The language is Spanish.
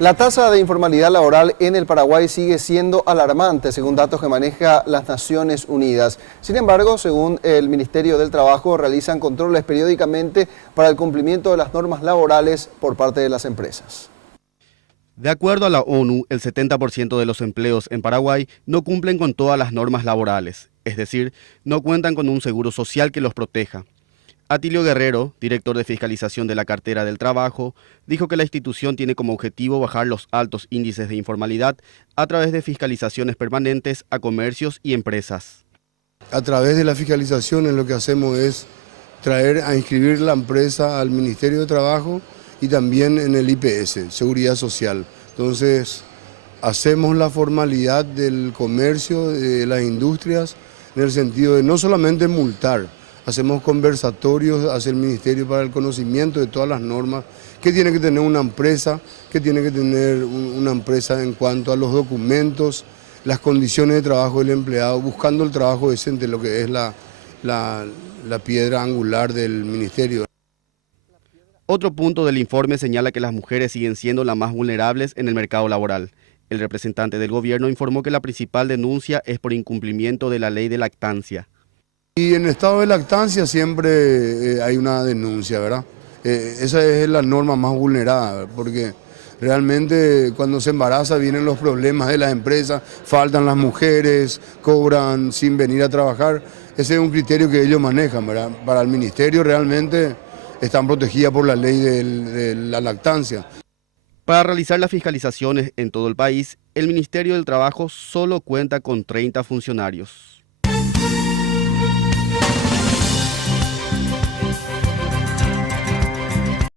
La tasa de informalidad laboral en el Paraguay sigue siendo alarmante, según datos que maneja las Naciones Unidas. Sin embargo, según el Ministerio del Trabajo, realizan controles periódicamente para el cumplimiento de las normas laborales por parte de las empresas. De acuerdo a la ONU, el 70% de los empleos en Paraguay no cumplen con todas las normas laborales, es decir, no cuentan con un seguro social que los proteja. Atilio Guerrero, director de fiscalización de la cartera del trabajo, dijo que la institución tiene como objetivo bajar los altos índices de informalidad a través de fiscalizaciones permanentes a comercios y empresas. A través de la fiscalización lo que hacemos es traer a inscribir la empresa al Ministerio de Trabajo y también en el IPS, Seguridad Social. Entonces, hacemos la formalidad del comercio, de las industrias, en el sentido de no solamente multar, hacemos conversatorios hacia el Ministerio para el conocimiento de todas las normas que tiene que tener una empresa, en cuanto a los documentos, las condiciones de trabajo del empleado, buscando el trabajo decente, lo que es la piedra angular del Ministerio. Otro punto del informe señala que las mujeres siguen siendo las más vulnerables en el mercado laboral. El representante del gobierno informó que la principal denuncia es por incumplimiento de la ley de lactancia. Y en estado de lactancia siempre hay una denuncia, ¿verdad? Esa es la norma más vulnerada, porque realmente cuando se embaraza vienen los problemas de las empresas, faltan las mujeres, cobran sin venir a trabajar. Ese es un criterio que ellos manejan, ¿verdad? Para el ministerio realmente están protegidas por la ley de la lactancia. Para realizar las fiscalizaciones en todo el país, el Ministerio del Trabajo solo cuenta con 30 funcionarios.